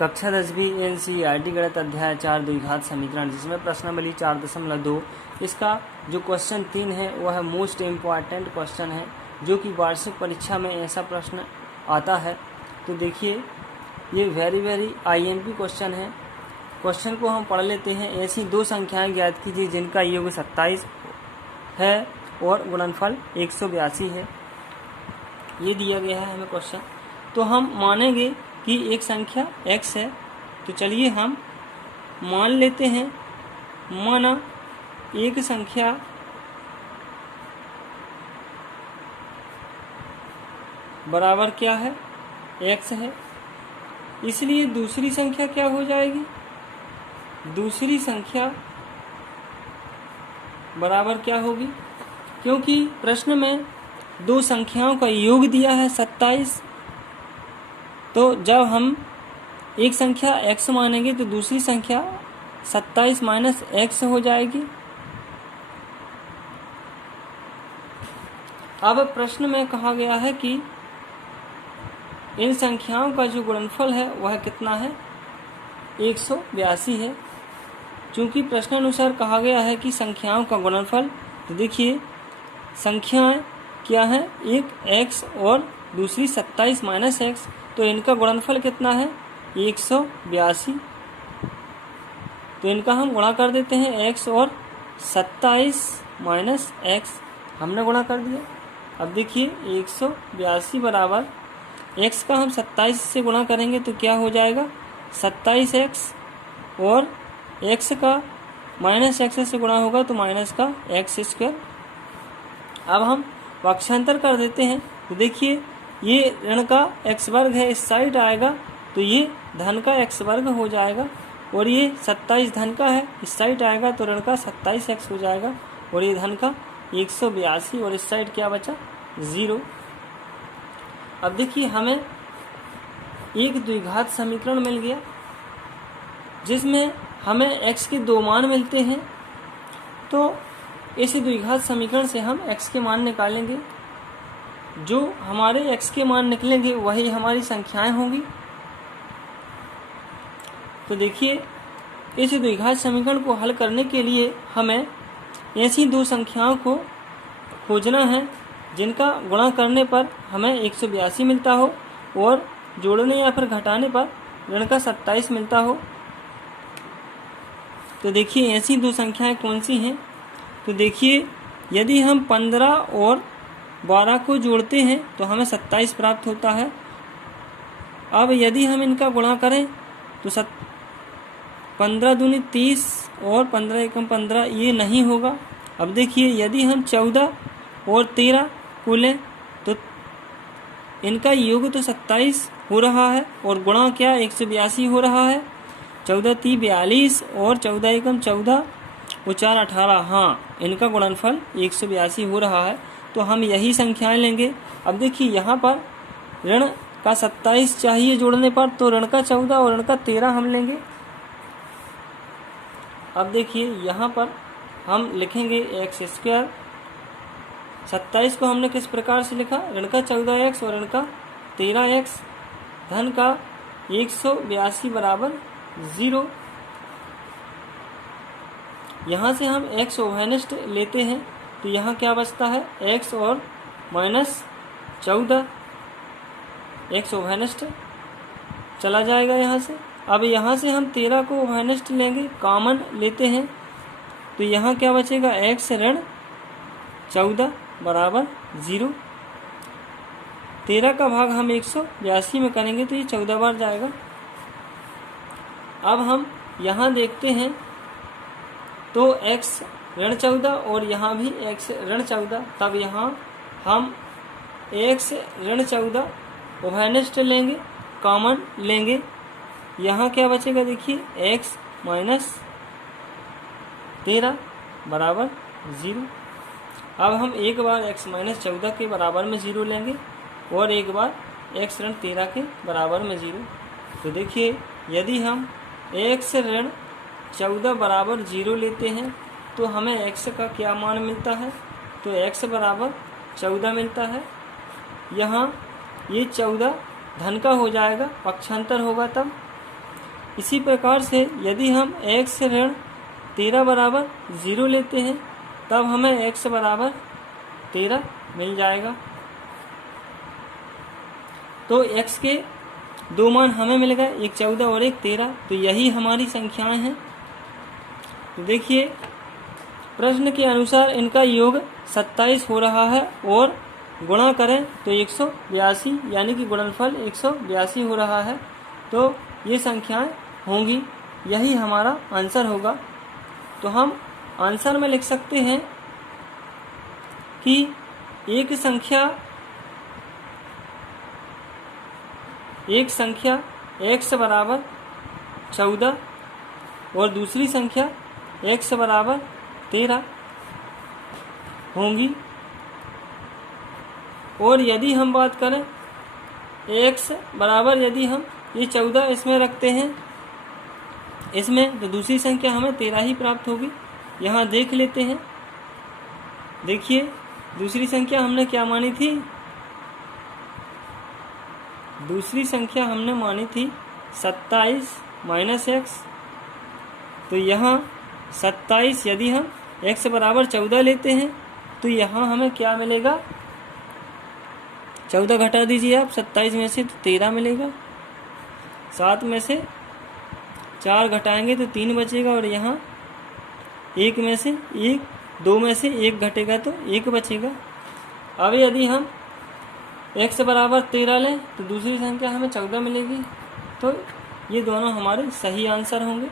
कक्षा 10वीं एनसीईआरटी गणित अध्याय 4 द्विघात समीकरण, जिसमें प्रश्नावली 4.2। इसका जो क्वेश्चन 3 है वह मोस्ट इम्पॉर्टेंट क्वेश्चन है, जो कि वार्षिक परीक्षा में ऐसा प्रश्न आता है। तो देखिए, ये वेरी आईएमपी क्वेश्चन है। क्वेश्चन को हम पढ़ लेते हैं। ऐसी दो संख्याएं ज्ञात कीजिए जिनका योग 27 है और गुणनफल 182 है। ये दिया गया है हमें क्वेश्चन। तो हम मानेंगे कि एक संख्या x है। तो चलिए हम मान लेते हैं, माना एक संख्या बराबर क्या है, x है। इसलिए दूसरी संख्या क्या हो जाएगी, दूसरी संख्या बराबर क्या होगी, क्योंकि प्रश्न में दो संख्याओं का योग दिया है 27। तो जब हम एक संख्या x मानेंगे तो दूसरी संख्या 27 माइनस x हो जाएगी। अब प्रश्न में कहा गया है कि इन संख्याओं का जो गुणनफल है वह कितना है, 182 है। चूंकि प्रश्नानुसार कहा गया है कि संख्याओं का गुणनफल, तो देखिए संख्याएं क्या है, एक x और दूसरी 27 माइनस x, तो इनका गुणनफल कितना है, 182। तो इनका हम गुणा कर देते हैं, x और 27 माइनस x हमने गुणा कर दिया। अब देखिए 182 बराबर x का हम 27 से गुणा करेंगे तो क्या हो जाएगा, 27x, और x का माइनस x से गुणा होगा तो माइनस का x²। अब हम पक्षांतर कर देते हैं। तो देखिए ये ऋण का x वर्ग है, इस साइड आएगा तो ये धन का x वर्ग हो जाएगा, और ये 27 धन का है, इस साइड आएगा तो ऋण का 27x हो जाएगा, और ये धन का 182, और इस साइड क्या बचा, 0। अब देखिए हमें एक द्विघात समीकरण मिल गया जिसमें हमें x के दो मान मिलते हैं। तो इस द्विघात समीकरण से हम x के मान निकालेंगे। जो हमारे x के मान निकलेंगे वही हमारी संख्याएं होंगी। तो देखिए इस द्विघात समीकरण को हल करने के लिए हमें ऐसी दो संख्याओं को खोजना है जिनका गुणा करने पर हमें 182 मिलता हो और जोड़ने या फिर घटाने पर ऋण का 27 मिलता हो। तो देखिए ऐसी दो संख्याएं कौन सी हैं। तो देखिए यदि हम 15 और 12 को जोड़ते हैं तो हमें 27 प्राप्त होता है। अब यदि हम इनका गुणा करें तो 15 दूनी 30 और 15 एकम 15, ये नहीं होगा। अब देखिए यदि हम 14 और 13 को लें तो इनका योग तो 27 हो रहा है और गुणा क्या 182 हो रहा है। 14 × 3 = 42 और 14 एकम 14 और 4 = 18। हाँ, इनका गुणनफल 182 हो रहा है। तो हम यही संख्याएं लेंगे। अब देखिए यहाँ पर ऋण का 27 चाहिए जोड़ने पर, तो ऋण का 14 और ऋण का 13 हम लेंगे। अब देखिए यहाँ पर हम लिखेंगे x²। 27 को हमने किस प्रकार से लिखा, ऋण का 14x और ऋण का 13x, धन का 182 बराबर 0। यहाँ से हम x ओवेनिस्ट लेते हैं तो यहाँ क्या बचता है, x और माइनस 14, x ओवेनिस्ट चला जाएगा यहाँ से। अब यहाँ से हम 13 को ओवेनिस्ट लेंगे, कॉमन लेते हैं, तो यहाँ क्या बचेगा, x ऋण 14 बराबर 0। 13 का भाग हम 182 में करेंगे तो ये 14 बार जाएगा। अब हम यहाँ देखते हैं तो x ऋण 14 और यहाँ भी x ऋण 14, तब यहाँ हम x ऋण 14 ओवेनिस्ट लेंगे, कॉमन लेंगे। यहाँ क्या बचेगा, देखिए x माइनस 13 बराबर 0। अब हम एक बार x माइनस 14 के बराबर में 0 लेंगे और एक बार x ऋण 13 के बराबर में 0। तो देखिए यदि हम x ऋण 14 बराबर 0 लेते हैं तो हमें x का क्या मान मिलता है, तो x बराबर 14 मिलता है। यहाँ ये 14 धन का हो जाएगा, पक्षांतर होगा तब। इसी प्रकार से यदि हम x ऋण 13 बराबर 0 लेते हैं तब हमें x बराबर 13 मिल जाएगा। तो x के दो मान हमें मिल गए, एक 14 और एक 13। तो यही हमारी संख्याएं हैं। तो देखिए प्रश्न के अनुसार इनका योग 27 हो रहा है और गुणा करें तो 182 यानी कि गुणनफल 182 हो रहा है। तो ये संख्याएं होंगी, यही हमारा आंसर होगा। तो हम आंसर में लिख सकते हैं कि एक संख्या x बराबर 14 और दूसरी संख्या x बराबर 13 होंगी। और यदि हम बात करें x बराबर, यदि हम ये 14 इसमें रखते हैं इसमें, तो दूसरी संख्या हमें 13 ही प्राप्त होगी। यहाँ देख लेते हैं। देखिए दूसरी संख्या हमने क्या मानी थी? दूसरी संख्या हमने मानी थी 27 माइनस x। तो यहाँ 27 यदि हम x बराबर 14 लेते हैं तो यहाँ हमें क्या मिलेगा? 14 घटा दीजिए आप 27 में से, तो 13 मिलेगा। 7 में से 4 घटाएंगे तो 3 बचेगा और यहाँ 1 में से 2 में से 1 घटेगा तो 1 बचेगा। अब यदि हम x बराबर 13 लें तो दूसरी संख्या हमें 14 मिलेगी। तो ये दोनों हमारे सही आंसर होंगे।